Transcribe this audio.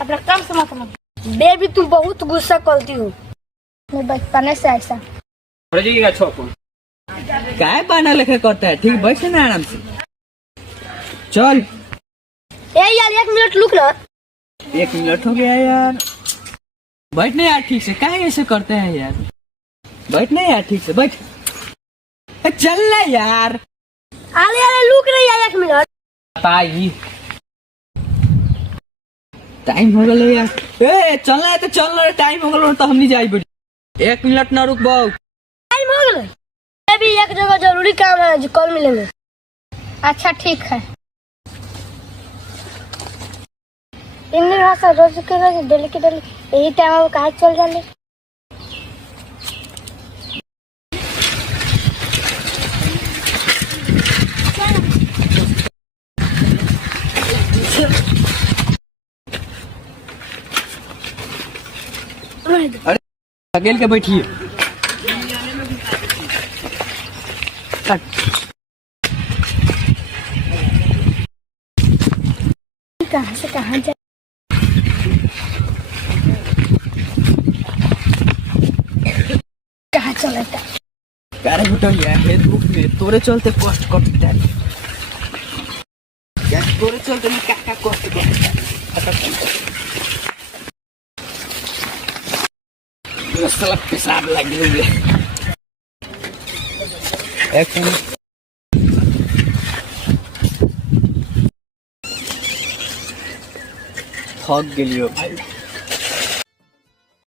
अपना काम से मतलब। बेबी तुम बहुत गुस्सा करती हो। मैं बचपन से ऐसा। काय बहाना लेके करता है? ठीक बैठ ना आराम से। चल। ए यार 1 मिनट रुक ना। 1 मिनट हो गया यार। बैठ नहीं यार ठीक से, काय ऐसे करते हैं यार? बैठ नहीं यार ठीक से, बैठ। चल ना यार। अरे अरे रुक रही है 1 मिनट। ताई टाइम हो गया यार। ए चलना है तो चल ना, टाइम हो गया तो हम नहीं जाई बेटी। 1 मिनट ना रुक बाऊ। टाइम हो गया। अभी एक जगह जरूरी काम है जो कल मिलेंगे। अच्छा ठीक है। इन भाषा रोज के रोज डेली के डेली यही टाइम अब कहाँ चल जाने। अरे अकेले के बैठिए। कहाँ से कहाँ जा। कहाँ चला था? अरे बुटलिया है धूप में तोरे चलते कष्ट करते हैं यार। तोरे चलते मैं क्या क्या कष्ट करते हैं। साला पेशाब लग गया। एक मिनट थक गेलियो भाई।